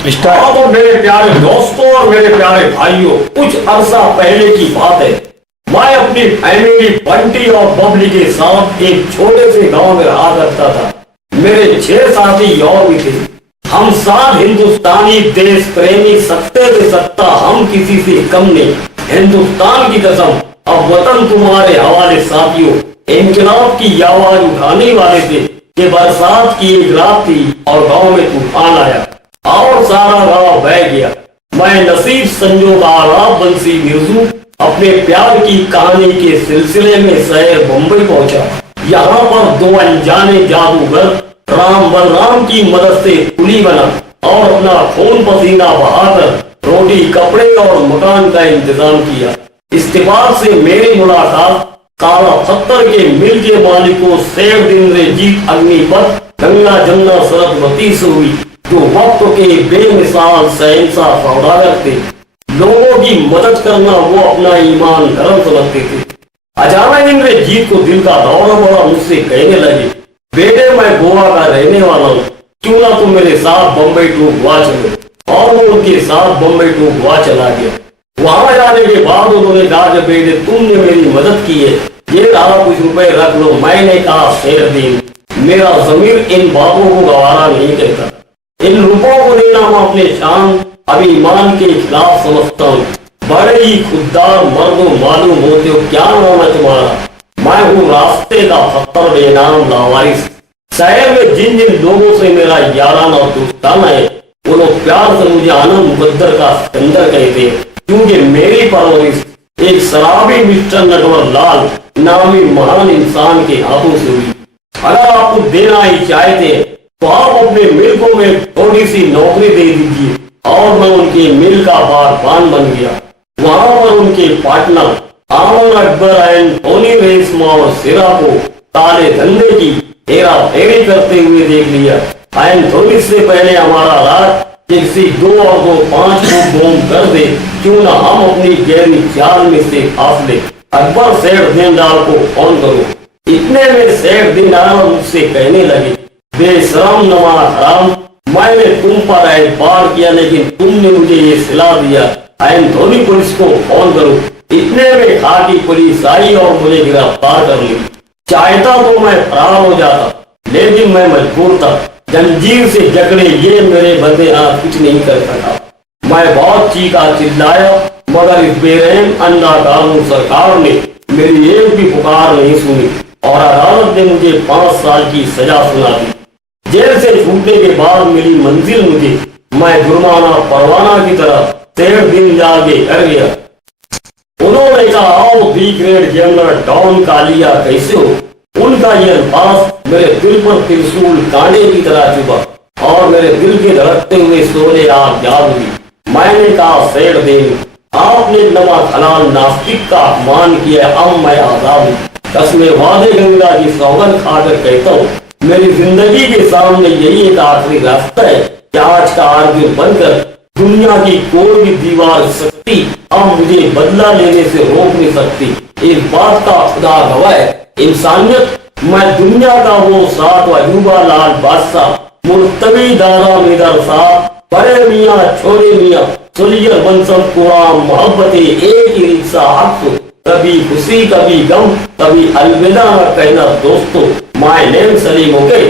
हाँ तो मेरे प्यारे दोस्तों और मेरे प्यारे भाइयों, कुछ अरसा पहले की बात है। मैं अपनी फैमिली बंटी और बबली के साथ एक छोटे से गांव में रहा करता था। मेरे 6 साथी और भी थे। हम 7 हिंदुस्तानी देश प्रेमी, सत्ते से सत्ता हम किसी से कम नहीं। हिंदुस्तान की कसम, अब वतन तुम्हारे हवाले साथियों। इनकलाब की आवाज उठाने वाले थे कि बरसात की एक रात थी और गांव में तूफान आया और सारा गांव बह गया। मैं नसीब संजोग आलाप बंसी मिर्जू अपने प्यार की कहानी के सिलसिले में शहर बम्बई पहुंचा। यहाँ पर 2 अनजाने जादूगर राम बलराम की मदद से कुली बना और अपना खून पसीना बहाकर रोटी, कपड़े और मकान का इंतजाम किया। इस्तेफाक से मेरी मुलाकात काला पत्थर के मिल के मालिकों शेर इंद्रजीत अग्निपथ गंगा जमुना सरस्वती से हुई, जो वक्त के बेमिसाल शहंशाह सौदागर थे। लोगों की मदद करना वो अपना ईमान धर्म समझते थे। अचानक इंद्रजीत को दिल का दौरा पड़ा। मुझसे कहने लगे, बेटे मैं गोवा का रहने वाला हूँ, क्यों ना तुम मेरे साथ बम्बई टू गोवा चलो। और वो उनके साथ बम्बई टू गोवा चला गया। वहां जाने के बाद उन्होंने कहा, जब बेटे तुमने मेरी मदद की है, ये रहा कुछ रुपए रख लो। मैंने कहा, शेर दिन मेरा जमीर इन बातों को गवारा नहीं कहता। इन रुपयों को देना मैं अपने शान अभिमान के खिलाफ समझता हूँ। बड़े ही खुददार मर्दों मालूम होते हो। क्या नाम है तुम्हारा? मैं हूँ रास्ते का पत्थर बेनाम लावारिस। शहर में जिन जिन लोगों से मेरा याराना और दोस्ताना है, वो लोग प्यार से मुझे आनंद मुकद्दर का सिकंदर कहते हैं, क्योंकि मेरी परवरिश एक शराबी मिस्टर नटवर लाल नामी महान इंसान के हाथों से हुई। अगर आप कुछ देना ही चाहते हैं तो आप अपने मिल्कों में थोड़ी सी नौकरी दे दीजिए। और मैं उनके मिल का बागबान बन गया। वहां पर उनके partner Aman Akbar and Tony Reshma और सिरा को काले धंधे की हेरा फेरी करते हुए देख लिया। एंड थोड़ी से पहले हमारा रात किसी 2 और 2 5 को बोम कर दे, क्यों ना हम अपनी गहरी चाल में से फांस ले। अकबर सेठ दीनदयाल को फोन करो। इतने में सेठ दीनदयाल मुझसे कहने लगे, बेशरम नमाज हराम, मैंने तुम पर एतबार किया लेकिन तुमने मुझे ये सिला दिया। धोनी पुलिस को फोन करो। इतने में खाकी पुलिस आई और मुझे गिरफ्तार कर ली। चाहता तो मैं फरार हो जाता, लेकिन मैं मजबूर था। जंजीर से जकड़े ये मेरे बंदे हाथ कुछ नहीं कर सका। मैं बहुत चीखा चिल्लाया, मगर इस बेरहम अंधा कानून सरकार ने मेरी एक भी पुकार नहीं सुनी और अदालत ने मुझे 5 साल की सजा सुना दी। जेल से छूटने के बाद मिली मंजिल मुझे, मैं जुर्माना परवाना की तरह 13 दिन जाके कर गया। उन्होंने कहा, आओ B grade general don Kalia कैसे हो? उनका ये अल्फाज मेरे दिल पर त्रिशूल कांटे की तरह चुभा और मेरे दिल के धड़कते हुए सोने आग जाग हुई। मैंने कहा, सेठ देव, आपने नमक हलाल नास्तिक का अपमान किया। अब मैं आजाद हूँ। कसमे वादे गंगा की सौगंध खाकर कहता हूँ, मेरी जिंदगी के सामने यही एक आखिरी रास्ता है कि आज का आर्ग्यू बनकर दुनिया की कोई भी दीवार शक्ति अब मुझे बदला लेने से रोक नहीं सकती। इस बात का खुदा गवाह है। इंसानियत, मैं दुनिया का वो 7वां अजूबा लाल बादशाह मुर्तबी दादा मेदर साहब, बड़े मियाँ छोटे मियाँ सुलियर बंसम कुराम मोहब्बत एक ही रिक्शा हक, कभी खुशी कभी गम, कभी अलविदा न कहना दोस्तों। My name Salim. ओके।